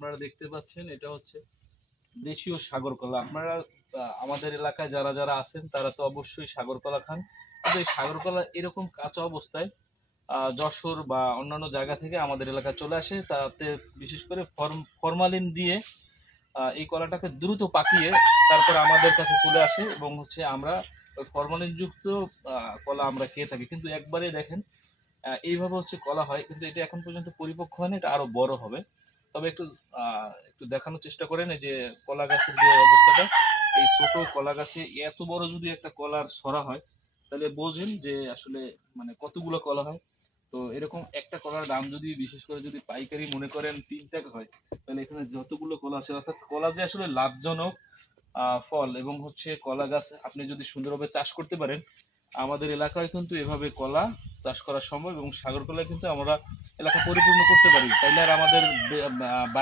আপনারা দেখতে পাচ্ছেন এটা হচ্ছে দেশীয় সাগর কলা। আপনারা আমাদের এলাকায় যারা যারা আছেন তারা তো অবশ্যই সাগর কলা খান, কিন্তু এই সাগর কলা এরকম কাঁচা অবস্থায় যশোর বা অন্যান্য জায়গা থেকে আমাদের এলাকায় চলে আসে। তাতে বিশেষ করে ফরমালিন দিয়ে এই কলাটাকে দ্রুত পাকিয়ে তারপর আমাদের কাছে চলে আসে, এবং হচ্ছে আমরা ওই ফরমালিন যুক্ত কলা আমরা খেয়ে থাকি। কিন্তু একবারে দেখেন এইভাবে হচ্ছে কলা হয়, কিন্তু এটা এখন পর্যন্ত পরিপক্ক হয়নি, এটা আরো বড় হবে। তবে একটু দেখানোর চেষ্টা করেন এই যে কলা গাছের যে অবস্থাটা, এই ছোট কলা গাছে এত বড় যদি একটা কলার ছড়া হয়, তাহলে বোঝেন যে আসলে মানে কতগুলো কলা হয়। তো এরকম একটা কলার দাম যদি বিশেষ করে যদি পাইকারি মনে করেন 3 টাকা হয়, তাহলে এখানে যতগুলো কলা আছে, অর্থাৎ কলা যে আসলে লাভজনক ফল, এবং হচ্ছে কলা গাছ আপনি যদি সুন্দরভাবে চাষ করতে পারেন, আমাদের এলাকায় কিন্তু এভাবে কলা চাষ করা সম্ভব, এবং সাগর কলা কিন্তু আমরা এলাকা পরিপূর্ণ করতে পারি। তাইলে আর আমাদের বাইরে